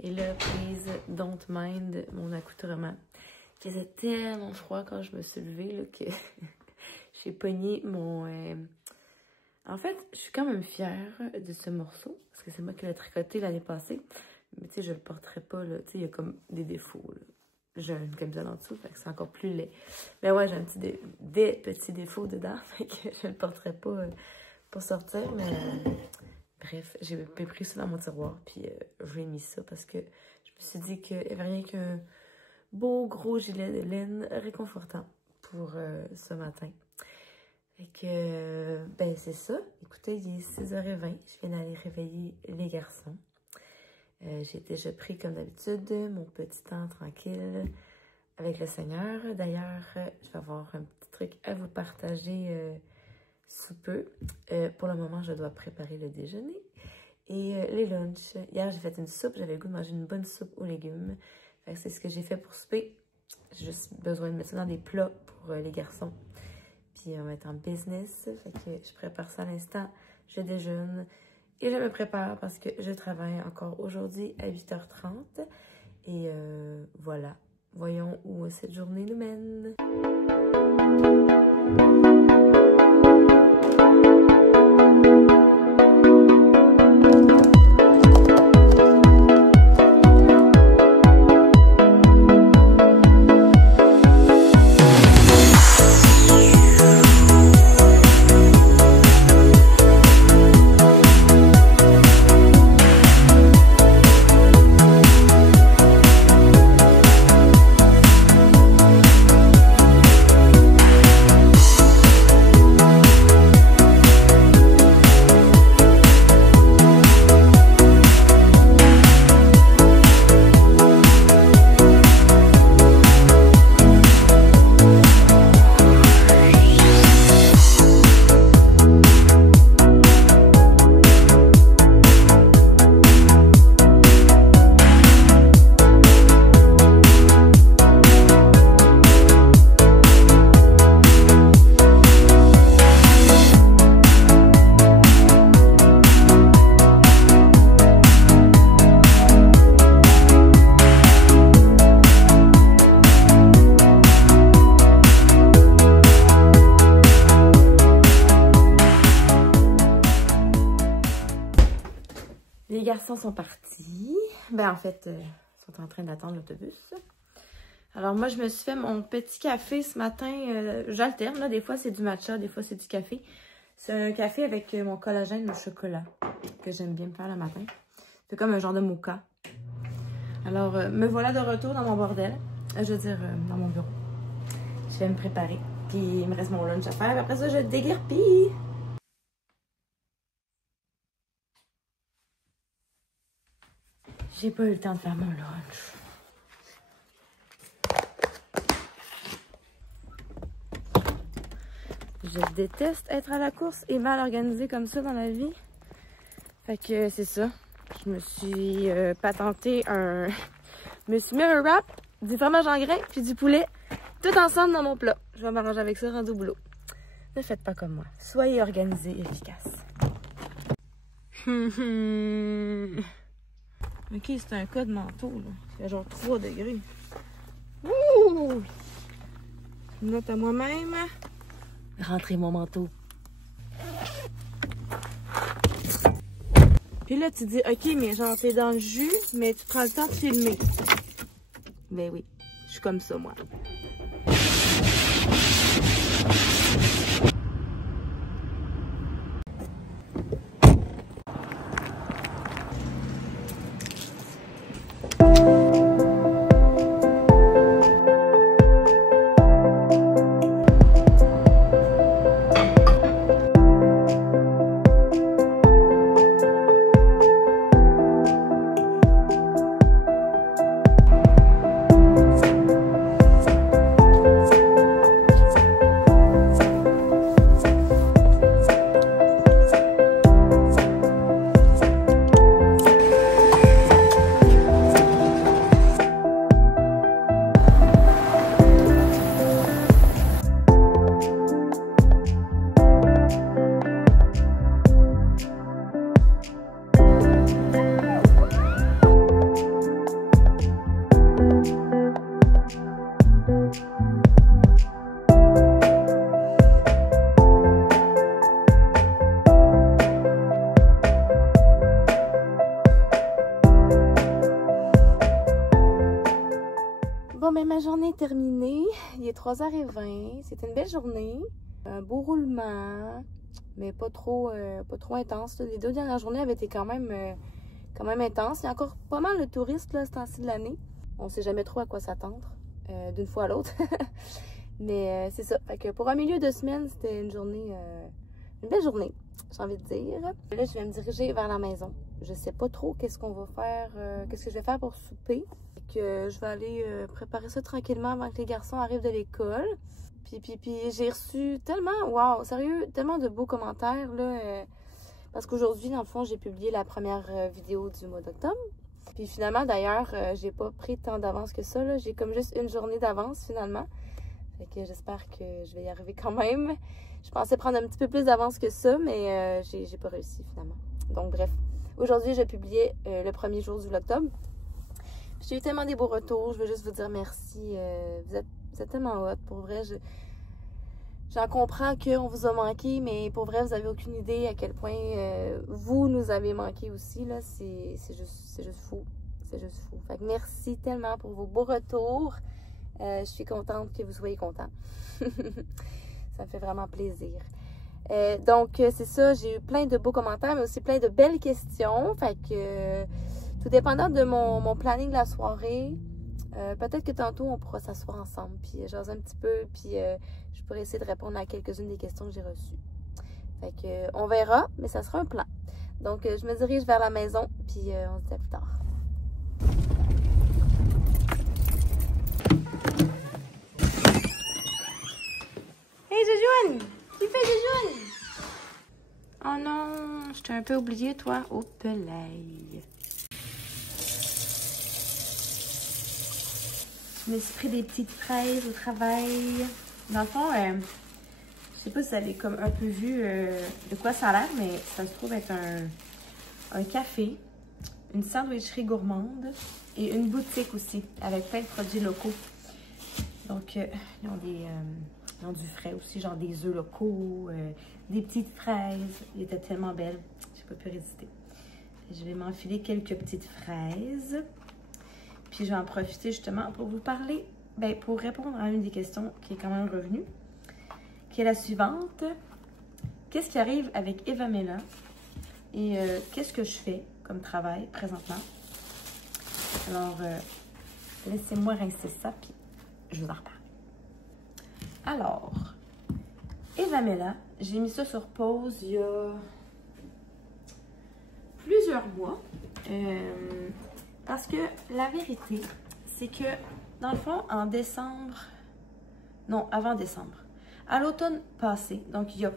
Et là, please don't mind mon accoutrement. Il faisait tellement froid quand je me suis levée là, que j'ai pogné mon... En fait, je suis quand même fière de ce morceau, parce que c'est moi qui l'ai tricoté l'année passée. Mais tu sais, je le porterai pas, là. Tu sais, il y a comme des défauts, là. J'ai une camisole en dessous, fait que c'est encore plus laid. Mais ouais, j'ai des petits défauts dedans, fait que je le porterai pas pour sortir, mais... bref, j'ai pris ça dans mon tiroir, puis j'ai mis ça parce que je me suis dit qu'il n'y avait rien qu'un beau gros gilet de laine réconfortant pour ce matin. Fait que, ben c'est ça. Écoutez, il est 6h20, je viens d'aller réveiller les garçons. J'ai déjà pris, comme d'habitude, mon petit temps tranquille avec le Seigneur. D'ailleurs, je vais avoir un petit truc à vous partager sous peu. Pour le moment, je dois préparer le déjeuner et les lunchs. Hier, j'ai fait une soupe. J'avais le goût de manger une bonne soupe aux légumes. C'est ce que j'ai fait pour souper. J'ai juste besoin de mettre ça dans des plats pour les garçons. Puis on va être en business. Fait que je prépare ça à l'instant. Je déjeune et je me prépare parce que je travaille encore aujourd'hui à 8h30. Et voilà. Voyons où cette journée nous mène. Les garçons sont partis. Ben en fait, ils sont en train d'attendre l'autobus. Alors moi, je me suis fait mon petit café ce matin. J'alterne, là. Des fois, c'est du matcha, des fois, c'est du café. C'est un café avec mon collagène au chocolat que j'aime bien me faire le matin. C'est comme un genre de mocha. Alors, me voilà de retour dans mon bordel. Je veux dire, dans mon bureau. Je vais me préparer. Puis, il me reste mon lunch à faire. Après ça, je déguerpille. J'ai pas eu le temps de faire mon lunch. Je déteste être à la course et mal organisée comme ça dans la vie. Fait que c'est ça. Je me suis patenté un... Je me suis mis un wrap, du fromage en grains puis du poulet, tout ensemble dans mon plat. Je vais m'arranger avec ça rendu au boulot. Ne faites pas comme moi. Soyez organisés et efficaces. Ok, c'est un cas de manteau, là. Il fait genre 3 degrés. Ouh! Une note à moi-même. Rentrez mon manteau. Puis là, tu dis, ok, mais genre, t'es dans le jus, mais tu prends le temps de filmer. Ben oui, je suis comme ça, moi. Bon, ben ma journée est terminée. Il est 3h20. C'était une belle journée. Un beau roulement, mais pas trop intense. Les 2 dernières journées avaient été quand même intenses. Il y a encore pas mal de touristes là, ce temps-ci de l'année. On sait jamais trop à quoi s'attendre d'une fois à l'autre. Mais c'est ça. Fait que pour un milieu de semaine, c'était une belle journée, j'ai envie de dire. Là, je vais me diriger vers la maison. Je sais pas trop qu'est-ce qu'on va faire, qu'est-ce que je vais faire pour souper. Fait que je vais aller préparer ça tranquillement avant que les garçons arrivent de l'école. Puis j'ai reçu tellement, wow, sérieux, tellement de beaux commentaires, là. Parce qu'aujourd'hui, dans le fond, j'ai publié la première vidéo du mois d'octobre. Puis finalement, d'ailleurs, j'ai pas pris tant d'avance que ça, là. J'ai comme juste une journée d'avance, finalement. Fait que j'espère que je vais y arriver quand même. Je pensais prendre un petit peu plus d'avance que ça, mais j'ai pas réussi, finalement. Donc, bref. Aujourd'hui, j'ai publié le premier jour du vlogtober. J'ai eu tellement des beaux retours. Je veux juste vous dire merci. Vous êtes tellement hot. Pour vrai, j'en comprends qu'on vous a manqué, mais pour vrai, vous n'avez aucune idée à quel point vous nous avez manqué aussi. Là, c'est juste fou. C'est juste fou. Fait que merci tellement pour vos beaux retours. Je suis contente que vous soyez contents. Ça me fait vraiment plaisir. Donc, c'est ça. J'ai eu plein de beaux commentaires, mais aussi plein de belles questions. Fait que, tout dépendant de mon planning de la soirée, peut-être que tantôt, on pourra s'asseoir ensemble, puis jaser un petit peu, puis je pourrais essayer de répondre à quelques-unes des questions que j'ai reçues. Fait que, on verra, mais ça sera un plan. Donc, je me dirige vers la maison, puis on se dit à plus tard. Hey, Jojoune! Qui fait Jojoune? Oh non, je t'ai un peu oublié, toi. Au pelay. Je me suis pris des petites fraises au travail. Dans le fond, je sais pas si vous avez comme un peu vu de quoi ça a l'air, mais ça se trouve être un café, une sandwicherie gourmande et une boutique aussi, avec plein de produits locaux. Donc, ils ont du frais aussi, genre des œufs locaux, des petites fraises. Ils étaient tellement belles, j'ai pas pu résister. Je vais m'enfiler quelques petites fraises. Puis je vais en profiter justement pour vous parler, pour répondre à une des questions qui est quand même revenue, qui est la suivante. Qu'est-ce qui arrive avec Eva Mela et qu'est-ce que je fais comme travail présentement? Alors, laissez-moi rincer ça, puis je vous en reparle. Alors, Eva Mela, j'ai mis ça sur pause il y a plusieurs mois. Parce que la vérité, c'est que, dans le fond, en décembre, non, avant décembre, à l'automne passé, donc il y a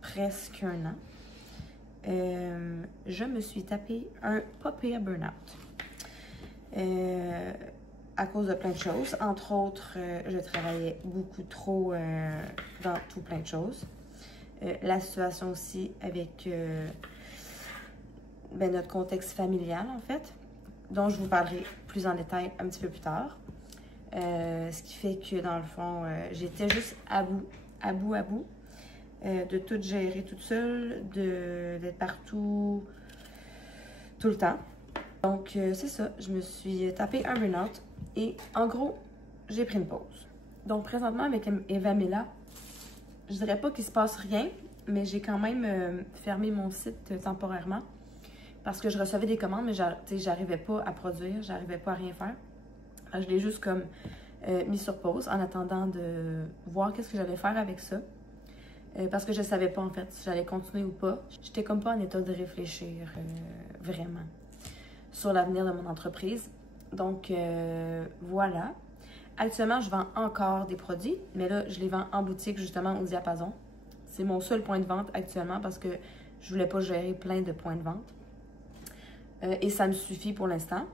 presque un an, je me suis tapé un pas pire burn-out. À cause de plein de choses. Entre autres, je travaillais beaucoup trop dans tout plein de choses. La situation aussi avec notre contexte familial, en fait, dont je vous parlerai plus en détail un petit peu plus tard. Ce qui fait que, dans le fond, j'étais juste à bout, de tout gérer toute seule, d'être partout, tout le temps. Donc, c'est ça, je me suis tapé un burn-out et, en gros, j'ai pris une pause. Donc, présentement, avec Eva Mela, je dirais pas qu'il se passe rien, mais j'ai quand même fermé mon site temporairement. Parce que je recevais des commandes, mais j'arrivais pas à produire, j'arrivais pas à rien faire. Alors, je l'ai juste comme mis sur pause en attendant de voir qu'est-ce que j'allais faire avec ça. Parce que je savais pas en fait si j'allais continuer ou pas. J'étais comme pas en état de réfléchir vraiment sur l'avenir de mon entreprise. Donc voilà. Actuellement, je vends encore des produits, mais là, je les vends en boutique justement au Diapason. C'est mon seul point de vente actuellement parce que je voulais pas gérer plein de points de vente. Et ça me suffit pour l'instant.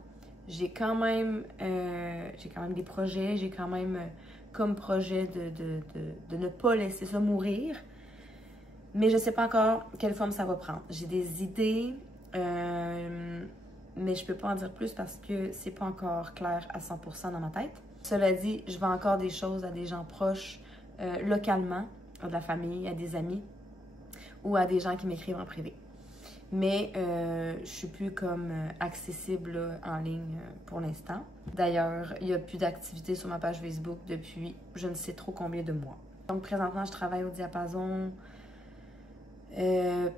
J'ai quand même des projets, j'ai quand même comme projet de ne pas laisser ça mourir. Mais je ne sais pas encore quelle forme ça va prendre. J'ai des idées, mais je ne peux pas en dire plus parce que c'est pas encore clair à 100% dans ma tête. Cela dit, je vends encore des choses à des gens proches, localement, à de la famille, à des amis ou à des gens qui m'écrivent en privé. mais je suis plus comme accessible là, en ligne pour l'instant. D'ailleurs, il n'y a plus d'activité sur ma page Facebook depuis je ne sais trop combien de mois. Donc présentement, je travaille au Diapason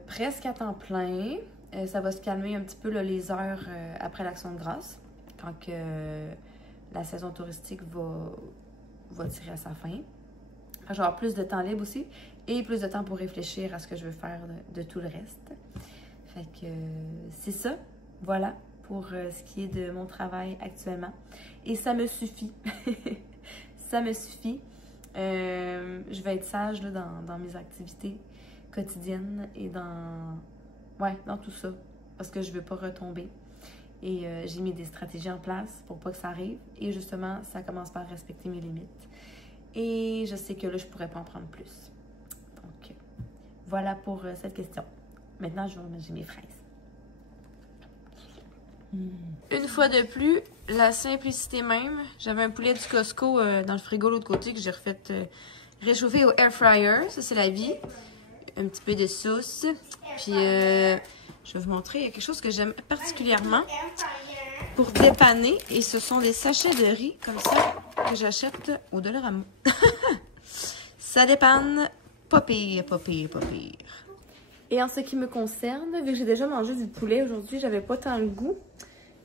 presque à temps plein. Ça va se calmer un petit peu là, les heures après l'Action de grâce, quand que, la saison touristique va tirer à sa fin. Je vais avoir plus de temps libre aussi et plus de temps pour réfléchir à ce que je veux faire de tout le reste. Fait que c'est ça, voilà, pour ce qui est de mon travail actuellement. Et ça me suffit. Ça me suffit. Je vais être sage là, dans mes activités quotidiennes et dans tout ça. Parce que je veux pas retomber. Et j'ai mis des stratégies en place pour pas que ça arrive. Et justement, ça commence par respecter mes limites. Et je sais que là, je pourrais pas en prendre plus. Donc, voilà pour cette question. Maintenant, je vais manger mes fraises. Une fois de plus, la simplicité même. J'avais un poulet du Costco dans le frigo de l'autre côté que j'ai refait réchauffer au air fryer. Ça, c'est la vie. Un petit peu de sauce. Puis, je vais vous montrer, il y a quelque chose que j'aime particulièrement pour dépanner. Et ce sont des sachets de riz, comme ça, que j'achète au Dollarama. Ça dépanne. Pas pire, pas pire, pas pire. Et en ce qui me concerne, vu que j'ai déjà mangé du poulet aujourd'hui, j'avais pas tant le goût.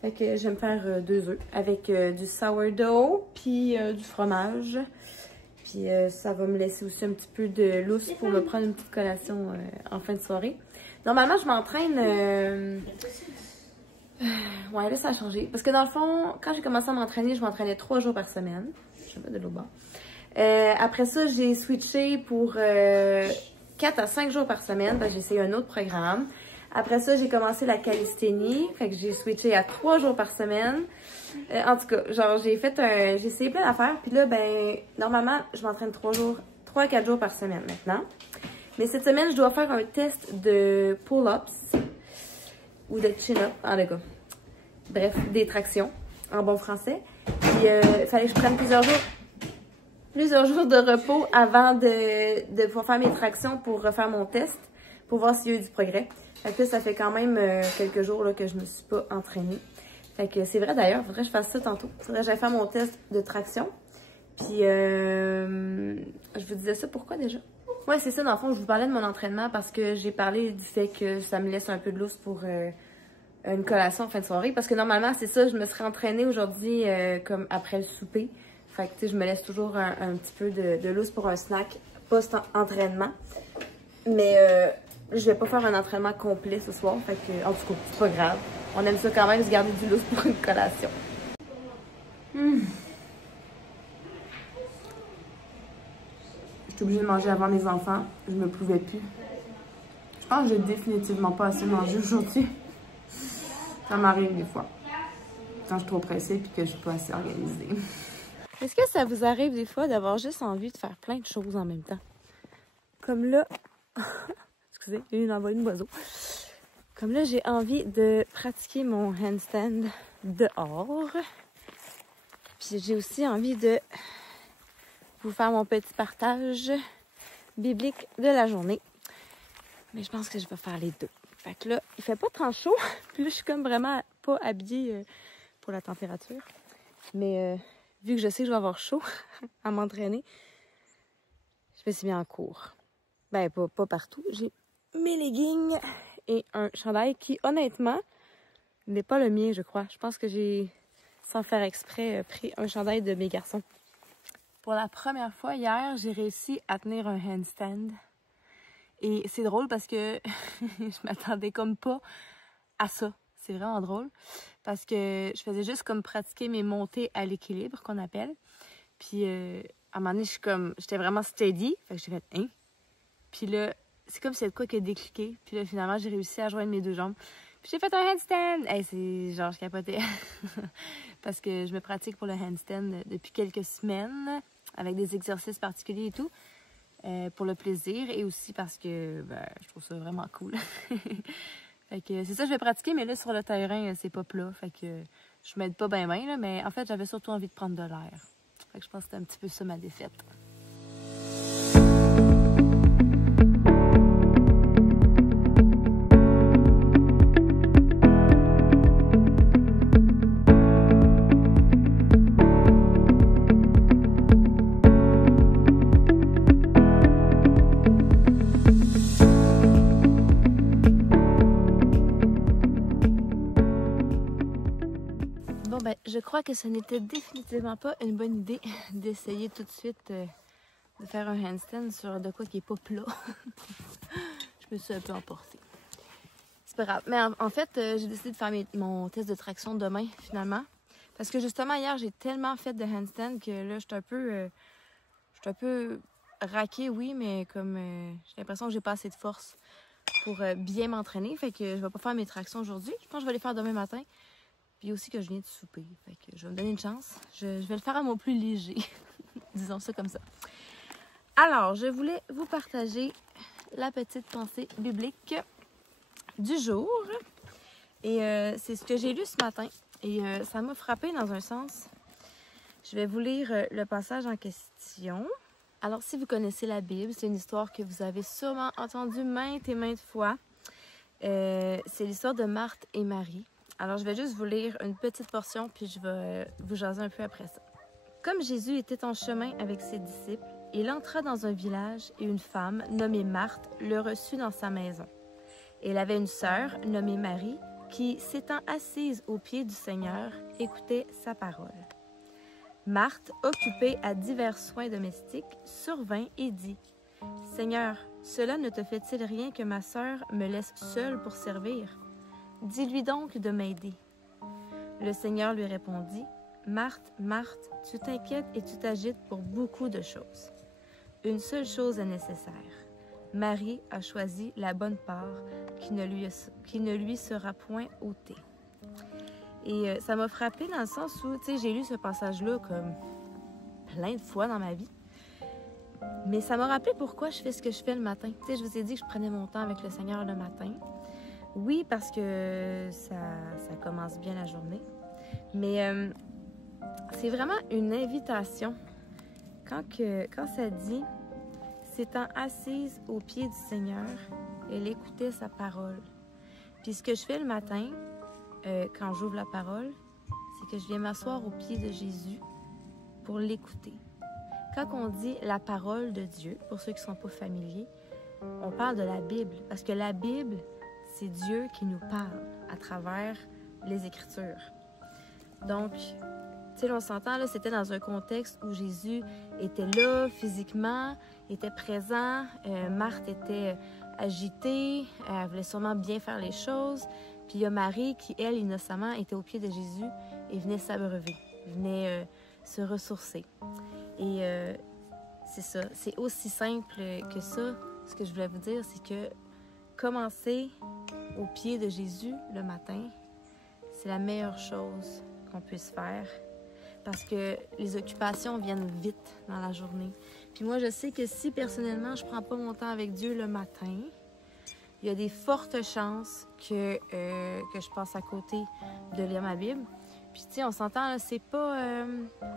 Fait que je vais me faire 2 œufs avec du sourdough puis du fromage. Puis ça va me laisser aussi un petit peu de lousse pour me prendre une petite collation en fin de soirée. Normalement, je m'entraîne... Ouais, là, ça a changé. Parce que dans le fond, quand j'ai commencé à m'entraîner, je m'entraînais 3 jours par semaine. Je vais de l'eau bas. Après ça, j'ai switché pour 4 à 5 jours par semaine. J'ai essayé un autre programme. Après ça, j'ai commencé la calisthénie. Fait que j'ai switché à 3 jours par semaine. En tout cas, genre, j'ai essayé plein d'affaires. Puis là, ben, normalement, je m'entraîne 3 à 4 jours par semaine maintenant. Mais cette semaine, je dois faire un test de pull-ups ou de chin-up, en tout cas. Bref, des tractions, en bon français. Puis, il fallait que je prenne plusieurs jours de repos avant de pouvoir faire mes tractions pour refaire mon test, pour voir s'il y a eu du progrès. Fait que là, ça fait quand même quelques jours là, que je me suis pas entraînée. Fait que c'est vrai d'ailleurs, faudrait que je fasse ça tantôt. Faudrait que j'aille faire mon test de traction. Puis, je vous disais ça pourquoi déjà? Ouais, c'est ça, dans le fond, je vous parlais de mon entraînement parce que j'ai parlé du fait que ça me laisse un peu de lousse pour une collation en fin de soirée. Parce que normalement, c'est ça, je me serais entraînée aujourd'hui comme après le souper. Fait que, tu sais, je me laisse toujours un petit peu de lousse pour un snack post-entraînement. Mais je vais pas faire un entraînement complet ce soir. Fait que, en tout cas, c'est pas grave. On aime ça quand même, se garder du lousse pour une collation. J'étais obligée de manger avant les enfants. Je me pouvais plus. Je pense que j'ai définitivement pas assez mangé aujourd'hui. Ça m'arrive des fois. Quand je suis trop pressée et que je suis pas assez organisée. Est-ce que ça vous arrive des fois d'avoir juste envie de faire plein de choses en même temps? Comme là... Excusez, il y a une envie d'oiseau. Comme là, j'ai envie de pratiquer mon handstand dehors. Puis j'ai aussi envie de vous faire mon petit partage biblique de la journée. Mais je pense que je vais faire les deux. Fait que là, il fait pas tant chaud. Puis là, je suis comme vraiment pas habillée pour la température. Mais vu que je sais que je vais avoir chaud à m'entraîner, je me suis mis en cours. Ben, pas partout. J'ai mes leggings et un chandail qui, honnêtement, n'est pas le mien, je crois. Je pense que j'ai, sans faire exprès, pris un chandail de mes garçons. Pour la première fois hier, j'ai réussi à tenir un handstand. Et c'est drôle parce que je m'attendais comme pas à ça. C'est vraiment drôle. Parce que je faisais juste comme pratiquer mes montées à l'équilibre, qu'on appelle. Puis, à un moment donné, j'étais vraiment steady. Fait que j'ai fait, hein? Puis là, c'est comme si il y a de quoi qui a décliqué. Puis là, finalement, j'ai réussi à joindre mes 2 jambes. Puis j'ai fait un handstand! Hey, c'est genre, je capotais. Parce que je me pratique pour le handstand depuis quelques semaines, avec des exercices particuliers et tout, pour le plaisir et aussi parce que ben, je trouve ça vraiment cool. Fait que c'est ça, je vais pratiquer, mais là, sur le terrain, c'est pas plat. Fait que je m'aide pas bien, là, mais en fait, j'avais surtout envie de prendre de l'air. Fait que je pense que c'était un petit peu ça ma défaite. Je crois que ce n'était définitivement pas une bonne idée d'essayer tout de suite de faire un handstand sur de quoi qui est pas plat. Je me suis un peu emportée. C'est pas grave. Mais en fait, j'ai décidé de faire mon test de traction demain, finalement. Parce que justement, hier, j'ai tellement fait de handstand que là, je suis un peu raquée, oui, mais comme j'ai l'impression que j'ai pas assez de force pour bien m'entraîner. Fait que je vais pas faire mes tractions aujourd'hui. Je pense que je vais les faire demain matin. Puis aussi que je viens de souper. Fait que je vais me donner une chance. Je vais le faire à mon plus léger. Disons ça comme ça. Alors, je voulais vous partager la petite pensée biblique du jour. Et c'est ce que j'ai lu ce matin. Et ça m'a frappée dans un sens. Je vais vous lire le passage en question. Alors, si vous connaissez la Bible, c'est une histoire que vous avez sûrement entendue maintes et maintes fois. C'est l'histoire de Marthe et Marie. Alors, je vais juste vous lire une petite portion, puis je vais vous jaser un peu après ça. Comme Jésus était en chemin avec ses disciples, il entra dans un village et une femme, nommée Marthe, le reçut dans sa maison. Elle avait une sœur, nommée Marie, qui, s'étant assise aux pieds du Seigneur, écoutait sa parole. Marthe, occupée à divers soins domestiques, survint et dit « Seigneur, cela ne te fait-il rien que ma sœur me laisse seule pour servir? Dis-lui donc de m'aider. » Le Seigneur lui répondit « Marthe, Marthe, tu t'inquiètes et tu t'agites pour beaucoup de choses. Une seule chose est nécessaire. Marie a choisi la bonne part qui ne lui sera point ôtée. » Et ça m'a frappée dans le sens où, tu sais, j'ai lu ce passage-là comme plein de fois dans ma vie. Mais ça m'a rappelé pourquoi je fais ce que je fais le matin. Tu sais, je vous ai dit que je prenais mon temps avec le Seigneur le matin. Oui, parce que ça commence bien la journée. Mais c'est vraiment une invitation. Quand ça dit « S'étant assise aux pieds du Seigneur, elle écoutait sa parole. » Puis ce que je fais le matin, quand j'ouvre la parole, c'est que je viens m'asseoir aux pieds de Jésus pour l'écouter. Quand on dit la parole de Dieu, pour ceux qui ne sont pas familiers, on parle de la Bible. Parce que la Bible, c'est Dieu qui nous parle à travers les Écritures. Donc, tu sais, on s'entend, là, c'était dans un contexte où Jésus était là physiquement, était présent. Marthe était agitée, elle voulait sûrement bien faire les choses. Puis il y a Marie qui, elle, innocemment, était aux pieds de Jésus et venait s'abreuver, venait se ressourcer. Et c'est ça, c'est aussi simple que ça. Ce que je voulais vous dire, c'est que commencer aux pieds de Jésus le matin, c'est la meilleure chose qu'on puisse faire parce que les occupations viennent vite dans la journée. Puis moi, je sais que si personnellement, je prends pas mon temps avec Dieu le matin, il y a des fortes chances que je passe à côté de lire ma Bible. Puis, tu sais, on s'entend, c'est pas...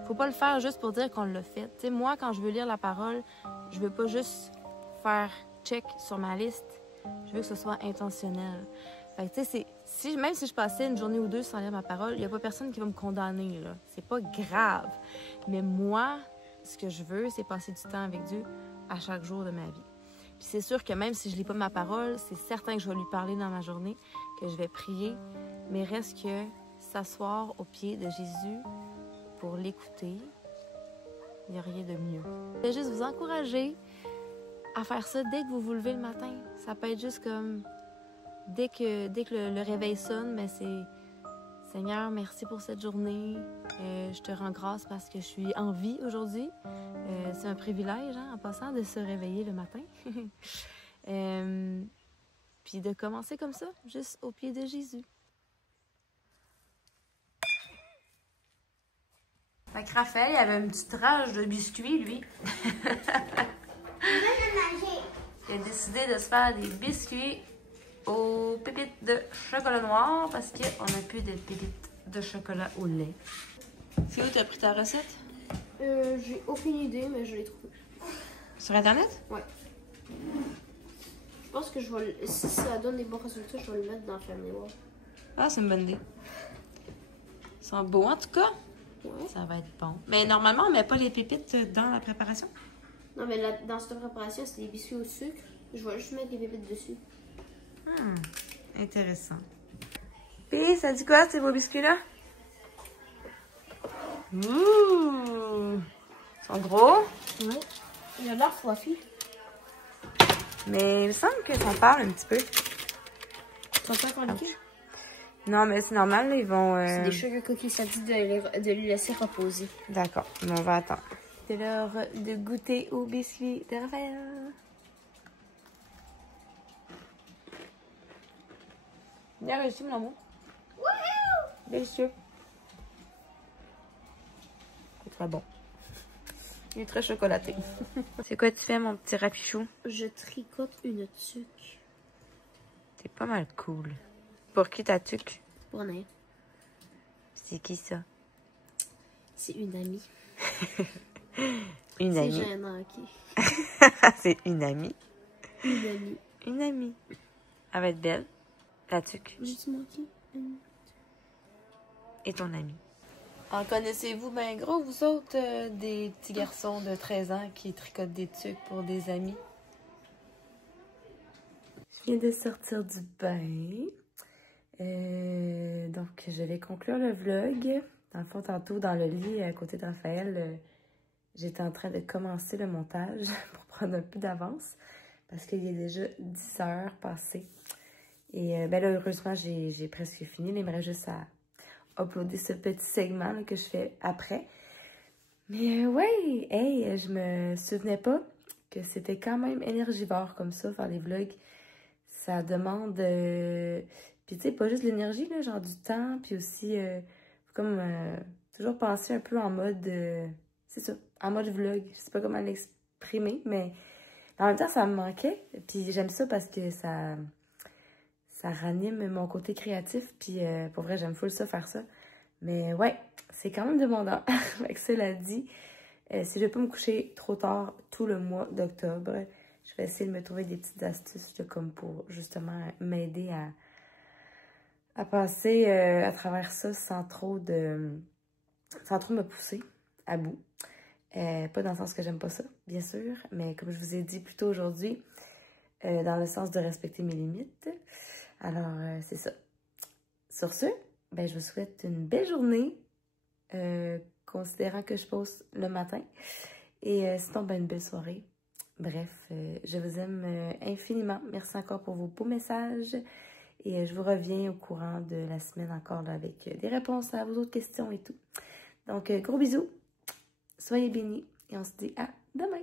faut pas le faire juste pour dire qu'on l'a fait. Tu sais, moi, quand je veux lire la parole, je veux pas juste faire check sur ma liste. Je veux que ce soit intentionnel. Fait que, tu sais, même si je passais une journée ou deux sans lire ma parole, il y a pas personne qui va me condamner, là. C'est pas grave. Mais moi, ce que je veux, c'est passer du temps avec Dieu à chaque jour de ma vie. Puis c'est sûr que même si je lis pas ma parole, c'est certain que je vais lui parler dans ma journée, que je vais prier, mais reste que s'asseoir aux pieds de Jésus pour l'écouter, il n'y a rien de mieux. Je vais juste vous encourager à faire ça dès que vous vous levez le matin. Ça peut être juste comme dès que le réveil sonne, mais c'est Seigneur, merci pour cette journée. Je te rends grâce parce que je suis en vie aujourd'hui. C'est un privilège, hein, en passant, de se réveiller le matin. Puis de commencer comme ça, juste au pied de Jésus. Fait que Raphaël, il avait une petite rage de biscuits, lui. Il a décidé de se faire des biscuits aux pépites de chocolat noir parce qu'on n'a plus de pépites de chocolat au lait. C'est où t'as pris ta recette? J'ai aucune idée, mais je l'ai trouvée. Sur Internet? Ouais. Je pense que je vais si ça donne des bons résultats, je vais le mettre dans Family War. Ah, c'est une bonne idée. Ils sont beaux en tout cas. Ouais. Ça va être bon. Mais normalement, on met pas les pépites dans la préparation? Non, mais dans cette préparation, c'est des biscuits au sucre. Je vais juste mettre des pépites dessus. Intéressant. Puis, ça dit quoi, ces beaux biscuits-là? Ouh! Ils sont gros. Ouais. Il a l'air fluffy. Mais il me semble qu'ils s'en parlent un petit peu. Ils sont pas encore liquides. Non, mais c'est normal, là, ils vont... C'est des sugar cookies, ça dit de les laisser reposer. D'accord, mais on va attendre. C'est l'heure de goûter aux biscuits de Raphaël. Bien réussi, mon amour. Wouhou! Délicieux. C'est très bon. Il est très chocolaté. C'est quoi tu fais, mon petit rapichou? Je tricote une tuque. C'est pas mal cool. Pour qui ta tuque? Pour Nain. C'est qui ça? C'est une amie. Une amie. C'est gênant, ok. C'est une amie. Une amie. Une amie. Elle va être belle. La tuque. J'ai-tu manqué? Et ton amie. En connaissez-vous bien gros, vous autres, des petits garçons de 13 ans qui tricotent des tuques pour des amis? Je viens de sortir du bain. Donc, je vais conclure le vlog. Dans le fond, tantôt, dans le lit, à côté de Raphaël, j'étais en train de commencer le montage pour prendre un peu d'avance parce qu'il est déjà 10 heures passées. Et ben là, heureusement, j'ai presque fini. Il me reste juste à uploader ce petit segment là, que je fais après. Mais ouais, hey, je me souvenais pas que c'était quand même énergivore comme ça, faire les vlogs. Ça demande... Puis tu sais, pas juste de l'énergie, là, genre du temps, puis aussi, faut comme toujours penser un peu en mode, c'est ça, en mode vlog. Je sais pas comment l'exprimer, mais en même temps, ça me manquait. Puis j'aime ça parce que ça ranime mon côté créatif, puis pour vrai, j'aime full ça, faire ça. Mais ouais, c'est quand même demandant. Avec cela dit, si je vais pas me coucher trop tard tout le mois d'octobre, je vais essayer de me trouver des petites astuces là, comme pour justement m'aider à passer à travers ça sans trop me pousser à bout. Pas dans le sens que j'aime pas ça, bien sûr, mais comme je vous ai dit plus tôt aujourd'hui, dans le sens de respecter mes limites. Alors, c'est ça. Sur ce, ben, je vous souhaite une belle journée, considérant que je poste le matin. Et sinon, ben, une belle soirée. Bref, je vous aime infiniment. Merci encore pour vos beaux messages. Et je vous reviens au courant de la semaine encore là, avec des réponses à vos autres questions et tout. Donc, gros bisous. Soyez bénis et on se dit à demain.